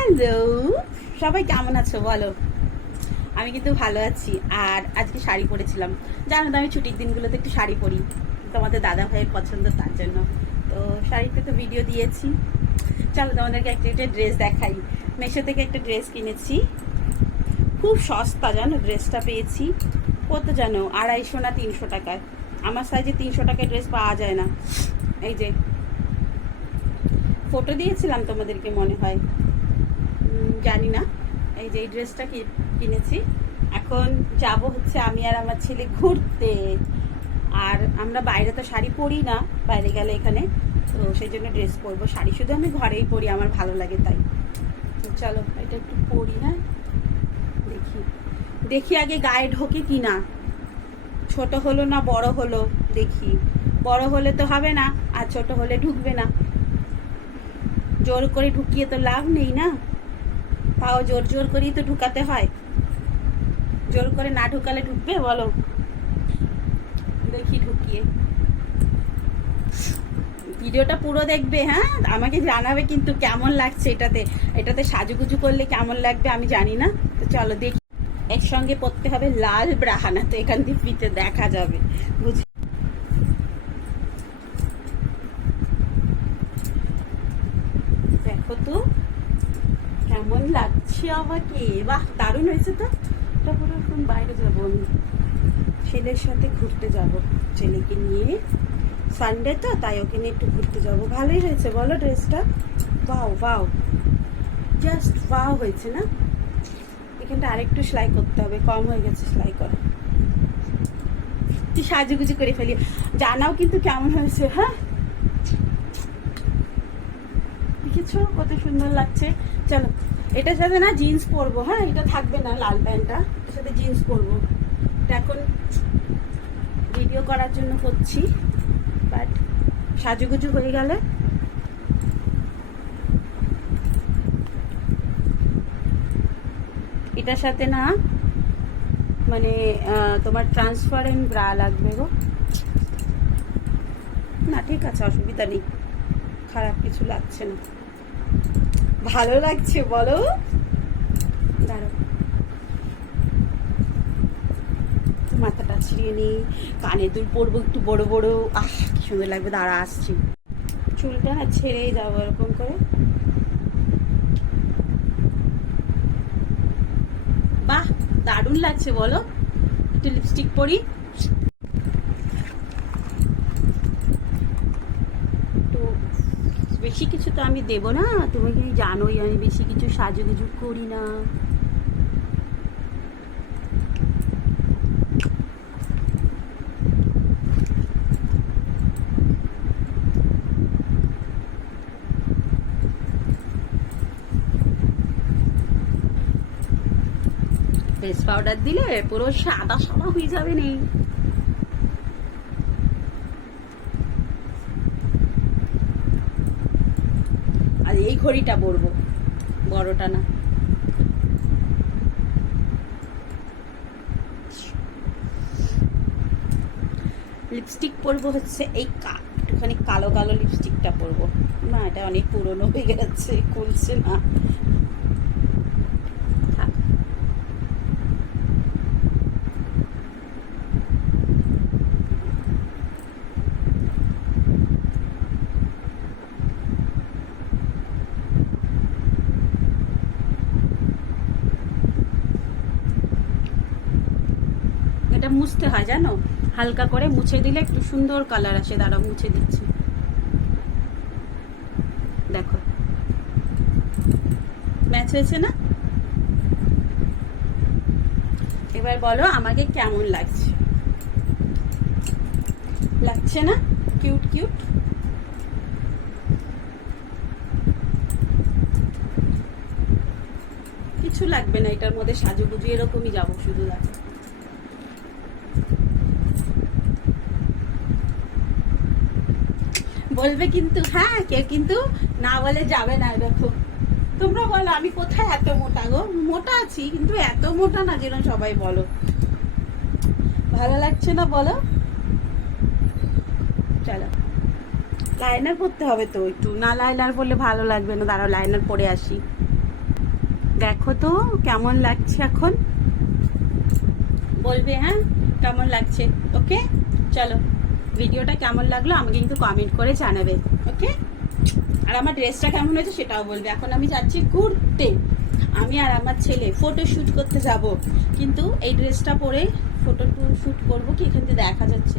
Hello. সবাই কেমন আছো বলো? আমি কিন্তু ভালো আছি। আর আজকে শাড়ি পরেছিলাম। জানো তো, আমি ছুটির দিনগুলোতে একটু শাড়ি পরি। তোমাদের দাদা ভাইয়ের পছন্দ, তার জন্য। তো শাড়িতে তো ভিডিও দিয়েছি। চলো তোমাদেরকে একটা একটা ড্রেস দেখাই। মেশো থেকে একটা ড্রেস কিনেছি। খুব সস্তা, জানো ড্রেসটা পেয়েছি। কত জানো আড়াইশো না তিনশো টাকায় আমার সাইজে তিনশো টাকায় ড্রেস পাওয়া যায় না। এই যে ফটো দিয়েছিলাম তোমাদেরকে, মনে হয়। জানি না। এই যে এই ড্রেসটা কিনেছি। এখন যাব হচ্ছে আমি আর আমার ছেলে ঘুরতে। আর আমরা বাইরে তো শাড়ি পরি না, বাইরে গেলে এখানে। তো সেই জন্য ড্রেস পরবো। শাড়ি শুধু আমি ঘরেই পরি, আমার ভালো লাগে তাই। চলো, এটা একটু পরি না দেখি। দেখি আগে গায়ে ঢোকে কি না ছোট হলো না বড় হলো? দেখি। বড় হলে তো হবে না, আর ছোট হলে ঢুকবে না। জোর করে ঢুকিয়ে তো লাভ নেই না? তাও জোর জোর করেই তো ঢুকাতে হয়। জোর করে না ঢুকালে ঢুকবে বলো। দেখি ঢুকিয়ে। ভিডিওটা পুরো দেখবে হ্যাঁ? আমাকে জানাবে কিন্তু কেমন লাগছে এটাতে। এটাতে সাজুগুজু করলে কেমন লাগবে আমি জানি না। তো চলো দেখি। একসঙ্গে পড়তে হবে লাল ব্রাহানা তো এখান থেকে দেখা যাবে। বুঝলি দেখো তো। কেমন লাগছে আমাকে? বাহ, দারুণ হয়েছে তো। তারপর এখন বাইরে যাব আমি। ছেলের সাথে ঘুরতে যাব, ছেলেকে নিয়ে। সানডে তো, তাই ওকে নিয়ে একটু ঘুরতে যাব। ভালোই হয়েছে, বলো ড্রেসটা বাও বাও জাস্ট বাও হয়েছে না? এখানটা আরেকটু সেলাই করতে হবে, কম হয়ে গেছে সেলাই করা। তুই সাজুগুজু করে ফেলি। জানাও কিন্তু কেমন হয়েছে হ্যাঁ? দেখেছ কত সুন্দর লাগছে? চলো। এটার সাথে না জিন্স পরবো হ্যাঁ এটা থাকবে না লাল প্যান্টটা, এটার সাথে জিন্স পরবো। এটা এখন ভিডিও করার জন্য করছি বাট সাজুগুজু হয়ে গেলে এটার সাথে না মানে তোমার ট্রান্সপারেন্ট ব্রা লাগবে গো। না, ঠিক আছে, অসুবিধা নেই। খারাপ কিছু লাগছে না। ভালো লাগছে, বলো। মাথাটা ছিঁড়িয়ে নিই। কানে দুল পরবো একটু বড় বড়। আহ, কি সুন্দর লাগবে, দাঁড়া, আসছি। চুলটা না ছেড়েই যাব এরকম করে। বাহ, দারুণ লাগছে, বলো। একটু লিপস্টিক পরি তো বেশি কিছু তো আমি দেবো না। তুমি কি জানোই, আমি বেশি কিছু সাজুগুজু করি না। ফেস পাউডার দিলে পুরো সাদা সাদা হয়ে যাবে নেই এই ঘড়িটা পরবো। বড়টা না। লিপস্টিক পরবো হচ্ছে এই একটুখানি কালো কালো লিপস্টিকটা পরবো। না, এটা অনেক পুরনো হয়ে গেছে, খুলছে না। মুছতে হয়, জানো? হালকা করে মুছে দিলে একটু সুন্দর কালার আসে দাঁড়া মুছে দিচ্ছি। দেখো। ম্যাচ হয়েছে না? এবার বলো আমাকে কেমন লাগছে? লাগছে না? কিউট কিউট কিছু লাগবে না, এটার মধ্যে সাজুগুজু এরকমই যাব, শুধু লাগবে। বলবে কিন্তু হ্যাঁ কেউ কিন্তু না বলে যাবে না দেখো তোমরা বলো, আমি কোথায় এত মোটা গো? মোটা আছি, কিন্তু এত মোটা না যেরকম সবাই বলো। ভালো লাগছে না বলো? চলো। লাইনার পরতে হবে তো একটু। না লাইনার পরলে ভালো লাগবে না। দাঁড়াও, লাইনার পরে আসি। দেখো তো, কেমন লাগছে এখন? বলবে হ্যাঁ কেমন লাগছে? ওকে? চলো। ভিডিওটা কেমন লাগল আমাকে কিন্তু কমেন্ট করে জানাবে ওকে আর আমার ড্রেসটা কেমন হয়েছে সেটাও বলবে। এখন আমি যাচ্ছি ঘুরতে। আমি আর আমার ছেলে ফটো শ্যুট করতে যাব। কিন্তু এই ড্রেসটা পরে ফটো শ্যুট করব কি? এখান থেকে দেখা যাচ্ছে।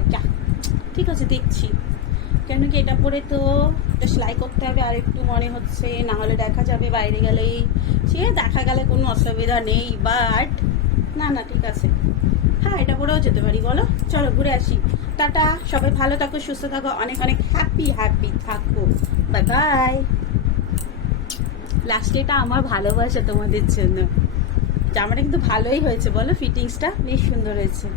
ঠিক আছে, দেখছি। কেন কি এটা পরে তো সেলাই করতে হবে। আর একটু মনে হচ্ছে, না হলে দেখা যাবে বাইরে গেলেই। সে দেখা গেলে কোনো অসুবিধা নেই বাট না না, ঠিক আছে। হ্যাঁ এটা করেও যেতে পারি, বলো? চলো ঘুরে আসি। টাটা, সবাই ভালো থাকো, সুস্থ থাকো, অনেক অনেক হ্যাপি হ্যাপি থাকো। বাই বাই লাস্টে এটা আমার ভালোবাসা তোমাদের জন্য। জামাটা কিন্তু ভালোই হয়েছে, বলো ফিটিংসটা বেশ সুন্দর হয়েছে।